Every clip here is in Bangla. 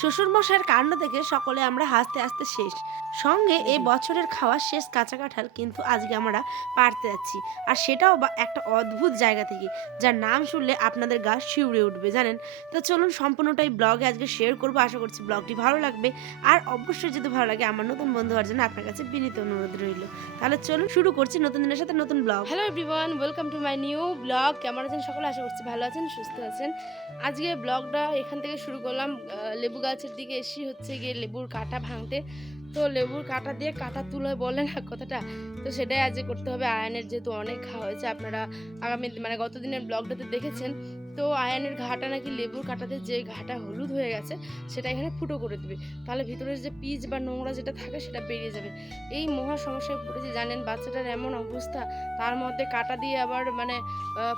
শ্বশুরমশাইয়ের কাণ্ড দেখে সকলে আমরা হাসতে হাসতে শেষ। সঙ্গে এই বছরের খাওয়া শেষ কাঁচা কাঁঠাল কিন্তু আজকে আমরা পারতে যাচ্ছি। আর সেটাও বা একটা অদ্ভুত জায়গা থেকে, যার নাম শুনলে আপনাদের গা শিউড়ে উঠবে, জানেন? তো চলুন সম্পূর্ণটাই ব্লগে আজকে শেয়ার করব। আশা করছি ব্লগটি ভালো লাগবে। আর অবশ্যই যদি ভালো লাগে, আমার নতুন বন্ধু হওয়ার জন্য আপনার কাছে বিনীত অনুরোধ রইল। তাহলে চলুন শুরু করছি নতুন দিনের সাথে নতুন blog. Hello everyone welcome to my new blog কেমন আছেন সকলে? আশা করছি ভালো আছেন, সুস্থ আছেন। আজকে ব্লগটা এখান থেকে শুরু করলাম লেবু গাছের দিকে এসে হচ্ছে গিয়ে লেবুর কাটা ভাঙতে। তো লেবুর কাটা দিয়ে কাটা তুলে বলে না কথাটা? তো সেটাই আজকে করতে হবে। আয়নের যেহেতু অনেক ঘা হয়েছে, আপনারা আগামী মানে গত দিনের ব্লগটাতে দেখেছেন। তো আয়নের ঘাটা নাকি লেবুর কাটাতে যে ঘাটা হলুদ হয়ে গেছে, সেটা এখানে ফুটো করে দেবে। তাহলে ভিতরে যে পিচ বা নোংরা যেটা থাকে, সেটা বেরিয়ে যাবে। এই মহা সমস্যায় পড়েছে, জানেন, বাচ্চাটার এমন অবস্থা। তার মধ্যে কাটা দিয়ে আবার মানে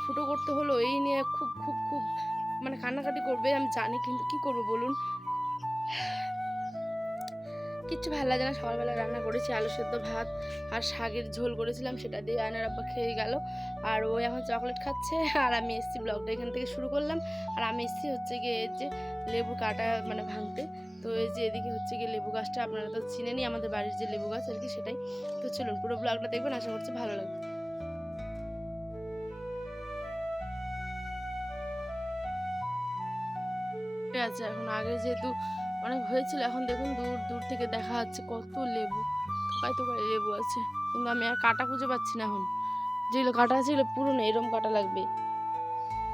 ফুটো করতে হলো, এই নিয়ে খুব খুব খুব মানে কান্নাকাটি করবে, আমি জানি, কিন্তু কি করব বলুন? কিচ্ছু ভালো লাগে না। সকালবেলা রান্না করেছি, আলু সেদ্ধ ভাত আর শাকের ঝোল করেছিলাম, সেটা দিয়ে আয়নার আব্বা খেয়ে গেল। আর ও এখন চকলেট খাচ্ছে, আর আমি এসছি ব্লগটা এখান থেকে শুরু করলাম। আর আমি এসছি হচ্ছে গিয়ে যে লেবু কাটা মানে ভাঙতে। তো এই যে এদিকে হচ্ছে গিয়ে লেবু গাছটা আপনারা তো চিনেনই, আমাদের বাড়ির যে লেবু গাছ আর কি সেটাই। তো চলুন পুরো ব্লগটা দেখবেন, আশা করছি ভালো লাগবে। আছে, এখন আগে যেহেতু অনেক হয়েছিল, এখন দেখুন দূর দূর থেকে দেখা যাচ্ছে কত লেবু। থোকায় থোকায় লেবু আছে। কিন্তু আমি আর কাটা খুঁজে পাচ্ছি না এখন। যেগুলো কাটা আছে এগুলো পুরো নেই এরম কাটা লাগবে।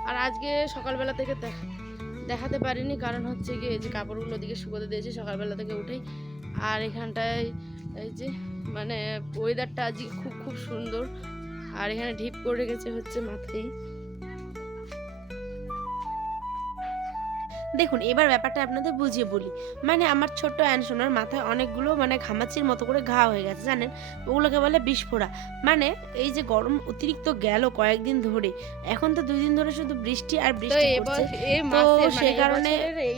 আর আজকে সকালবেলা থেকে দেখা, দেখাতে পারিনি। কারণ হচ্ছে গিয়ে যে কাপড়গুলো দিকে শুকোতে দিয়েছি সকালবেলা থেকে উঠেই। আর এখানটায় এই যে মানে ওয়েদারটা আজকে খুব খুব সুন্দর। আর এখানে ঢিপ করে গেছে হচ্ছে মাথায়। দেখুন এবার ব্যাপারটা আপনাদের বুঝিয়ে বলি। মানে আমার ছোট্ট অ্যানসোনার মাথায় অনেকগুলো মানে ঘামাচির মতো করে ঘা হয়ে গেছে জানেন? ওগুলোকে বলে বিস্ফোরা। মানে এই যে গরম অতিরিক্ত গেল কয়েকদিন ধরে এখন তো দুই দিন ধরে শুধু বৃষ্টি আর বৃষ্টি তো মাসে মানে সেই কারণে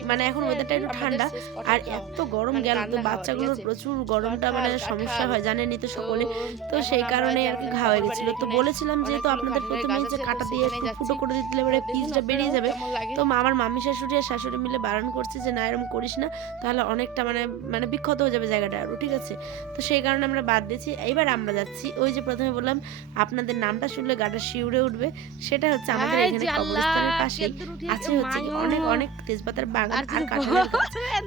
মানে এখন ওয়েদারটা একটু ঠান্ডা। আর এত গরম মানে গেল তো বাচ্চাগুলোর প্রচুর গরমটা মানে সমস্যা হয় জানেনই তো সকলে। তো সেই কারণে আর কি ঘা হয়ে গেছিল। তো বলেছিলাম যেহেতু আপনাদের প্রথমে যে কাটা দিয়ে ফুটো করে দিতে এবারে দেখুন পিচটা বেরিয়ে যাবে। তো আমার মামি শাশুড়ি আর শাশুড়ি মিলে বারণ করছে যে না এরকম করিস না। তাহলে অনেকটা মানে মানে বিক্ষত হয়ে যাবে জায়গাটা আরও ঠিক আছে? তো সেই কারণে আমরা বাদ দিয়েছি। এইবার আমরা যাচ্ছি ওই যে প্রথমে বললাম আপনাদের নামটা শুনলে গাটা শিউরে উঠবে। সেটা হচ্ছে আমাদের এখানে কবরস্থানের উঠে আছে হচ্ছে অনেক অনেক তেজপাতার বাগান আর কাঁঠালের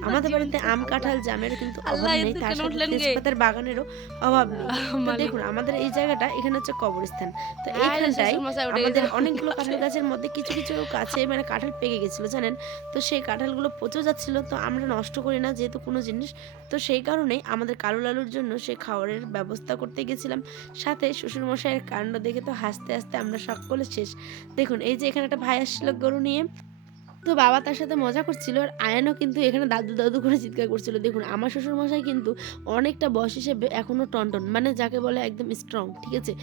আমাদের বাড়িতে আম। কাঁঠাল জামের কিন্তু অভাব নেই। তার সাথে তেজপাতার বাগানেরও অভাব নেই। দেখুন আমাদের এই জায়গাটা এখানে হচ্ছে কবরস্থান। তো রে, এইখানটায় আমাদের অনেকগুলো কাঁঠাল গাছের মধ্যে কিছু কিছু কাছে মানে কাঁঠাল পেকে গেছিল জানেন? তো সেই কাঁঠালগুলো পচে যাচ্ছিল, তো আমরা নষ্ট করি না যেহেতু কোনো জিনিস। তো সেই কারণেই আমাদের কালো লালুর জন্য সেই খাবারের ব্যবস্থা করতে গেছিলাম। সাথে শ্বশুরমশাইয়ের কাণ্ড দেখে তো হাসতে হাসতে আমরা সকলে শেষ। দেখুন, এই যে এখানে একটা ভাই আসছিল গরু নিয়ে। তো বাবা তার সাথে মজা করছিল আর আয়ানও কিন্তু এখানে দাদু দাদু করে চিৎকার করছিল। দেখুন, আমার শ্বশুরমশাই কিন্তু অনেকটা বয়স হিসেবে এখনও টনটন মানে যাকে বলে একদম স্ট্রং ঠিক আছে?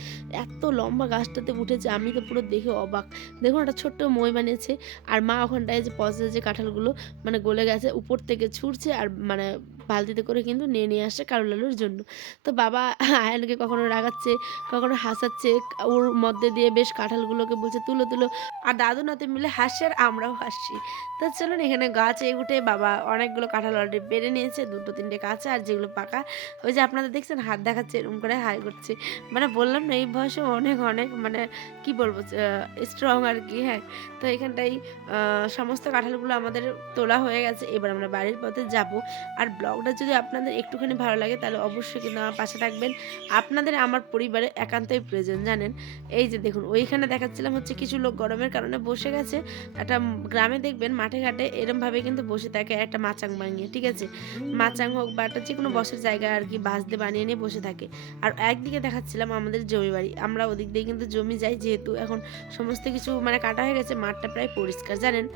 এত লম্বা গাছটাতে উঠেছে, আমি তো পুরো দেখে অবাক। দেখুন, একটা ছোট্ট মই বানিয়েছে, আর মা ওখানটায় যে পচে যে কাঁঠালগুলো মানে গলে গেছে, উপর থেকে ছুটছে আর মানে বালতিতে করে কিন্তু নিয়ে নিয়ে আসছে কারু লালুর জন্য। তো বাবা আয়ানকে কখনো রাগাচ্ছে, কখনো হাসাচ্ছে, ওর মধ্যে দিয়ে বেশ কাঁঠালগুলোকে বলছে, তুলো তুলো। আর দাদু নাতে মিলে হাসছে আর আমরাও হাসছি তো চলুন এখানে গাছে উঠে বাবা অনেকগুলো কাঁঠাল অলরেডি পেরে নিয়েছে, দুটো, তিনটে কাঁচা আর যেগুলো পাকা। ওই যে আপনাদের দেখছেন হাত দেখাচ্ছে, এরকম করে হাই করছে। মানে বললাম না, এই বয়সে অনেক অনেক মানে কি বলব স্ট্রং আর কি হ্যাঁ। তো এখানটাই সমস্ত কাঁঠালগুলো আমাদের তোলা হয়ে গেছে। এবার আমরা বাড়ির পথে যাব। আর ব্লগটা যদি আপনাদের একটুখানি ভালো লাগে, তাহলে অবশ্যই কিন্তু আমার পাশে থাকবেন। আপনাদের আমার পরিবারে একান্তই প্রয়োজন জানেন? এই যে দেখুন, ওইখানে দেখাচ্ছিলাম হচ্ছে কিছু লোক গরমের কারণে বসে গেছে। একটা গ্রামে দেখবেন, মাঠে ঘাটে এরমভাবে কিন্তু বসে থাকে একটা মাচাং বানিয়ে ঠিক আছে? মাচাং হোক বা একটা যে কোনো বসার জায়গা আর কি, বাঁশ দিয়ে বানিয়ে নিয়ে বসে থাকে। আর একদিকে দেখাচ্ছিলাম আমাদের জমি বাড়ি, আমরা ওদিক দিয়ে কিন্তু জমি যাই, যেহেতু এখন সমস্ত কিছু মানে কাটা হয়ে গেছে, মাঠটা প্রায় পরিষ্কার, জানেন?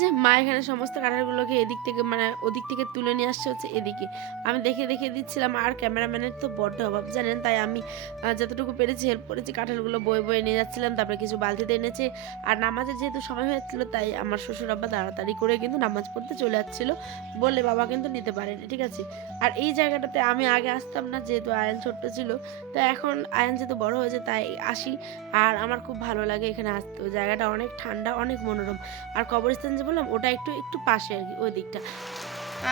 যে মা এখানে সমস্ত কাঁঠালগুলোকে এদিক থেকে মানে ওদিক থেকে তুলে নিয়ে আসছে হচ্ছে এদিকে। আমি দেখে দেখে দিচ্ছিলাম, আর ক্যামেরাম্যানের তো বড্ড অভাব, জানেন? তাই আমি যতটুকু পেরেছি হেল্প করেছি, কাঁঠালগুলো বয়ে বয়ে নিয়ে যাচ্ছিলাম, তারপরে কিছু বালতিতে এনেছে। আর নামাজের যেহেতু সময় হয়ে যাচ্ছিল তাই আমার শ্বশুর আব্বা তাড়াতাড়ি করে কিন্তু নামাজ পড়তে চলে যাচ্ছিল বললে বাবা কিন্তু নিতে পারেনি, ঠিক আছে? আর এই জায়গাটাতে আমি আগে আসতাম না, যেহেতু আয়ন ছোট্ট ছিল। তো এখন আয়ন যেহেতু বড় হয়েছে, তাই আসি। আর আমার খুব ভালো লাগে এখানে আসতে। জায়গাটা অনেক ঠান্ডা, অনেক মনোরম। আর কবরস্থান যে বললাম, ওটা একটু একটু পাশে আর কি, ওই দিকটা।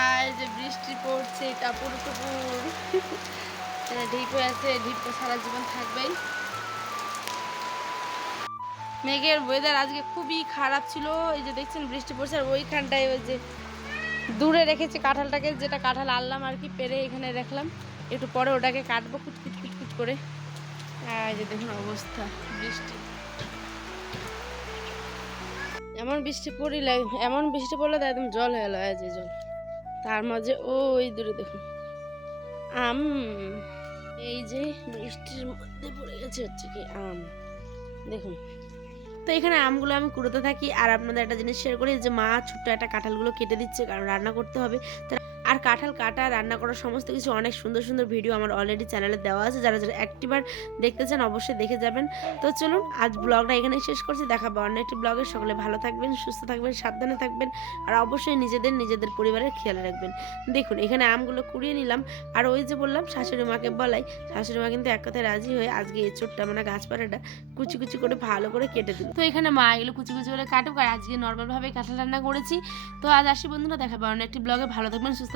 আর যে বৃষ্টি পড়ছে টাপুর টুপুর ঢিপ হয়ে আছে ঢিপ সারা জীবন থাকবেই। মেঘের ওয়েদার আজকে খুবই খারাপ ছিল, এই যে দেখছেন বৃষ্টি পড়ছে, আর ওইখানটায় ওই যে দূরে রেখেছি কাঁঠালটাকে, যেটা কাঁঠাল আনলাম আর কি, পেরে এখানে রাখলাম। একটু পরে ওটাকে কাটবো কুচকুচ কুচকুচ করে। এই যে দেখুন অবস্থা, বৃষ্টি। এমন বৃষ্টি পড়িলে, এমন বৃষ্টি পড়লে তো একদম জল হয়ে গেল যে জল। তার মাঝে ওই দূরে দেখুন আম, এই যে বৃষ্টির মধ্যে পড়ে গেছে হচ্ছে কি আম। দেখুন। তো এখানে আমগুলো আমি কুড়োতে থাকি, আর আপনাদের একটা জিনিস শেয়ার করি, যে মা ছোট্ট একটা কাঁঠালগুলো কেটে দিচ্ছে, কারণ রান্না করতে হবে। তা- আর কাঁঠাল কাটা, রান্না করার সমস্ত কিছু অনেক সুন্দর সুন্দর ভিডিও আমার অলরেডি চ্যানেলে দেওয়া আছে। যারা যারা একটিবার দেখতে চান অবশ্যই দেখে যাবেন। তো চলুন, আজ ব্লগটা এখানেই শেষ করছি। দেখাবো অন্য একটি ব্লগে সকলে ভালো থাকবেন, সুস্থ থাকবেন, সাবধানে থাকবেন আর অবশ্যই নিজেদের নিজেদের পরিবারের খেয়াল রাখবেন। দেখুন, এখানে আমগুলো কুড়িয়ে নিলাম। আর ওই যে বললাম, শাশুড়ি মাকে বলাই, শাশুড়ি মা কিন্তু এক কথায় রাজি হয়ে আজকে এই ছোট্ট মানে গাছপালাটা কুচি কুচি করে ভালো করে কেটে দিল। তো এখানে মা এগুলো কুচি কুচি করে কাটুক আর আজকে নর্মালভাবে কাঁঠাল রান্না করেছি। তো আজ আসি বন্ধুরা, দেখাবো অন্য একটি ব্লগে ভালো থাকবেন, সুস্থ